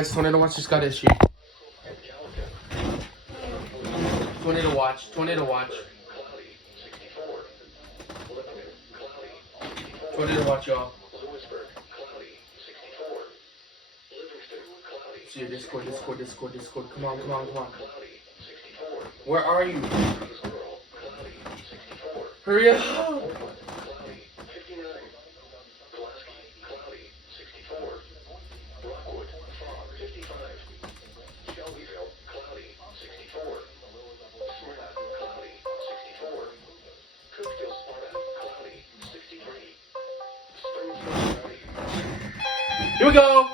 Guys, Tornado Watch just got issued. Tornado Watch. Tornado Watch, y'all. See your Discord. Come on. Where are you? Hurry up. Here we go.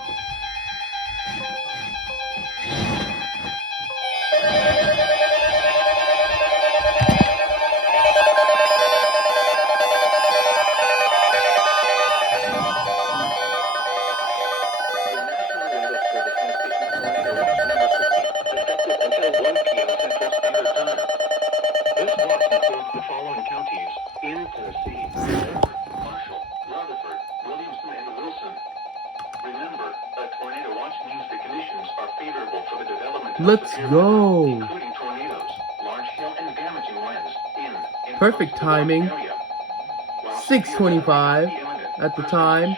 Let's go. Perfect timing. 6:25 at the time.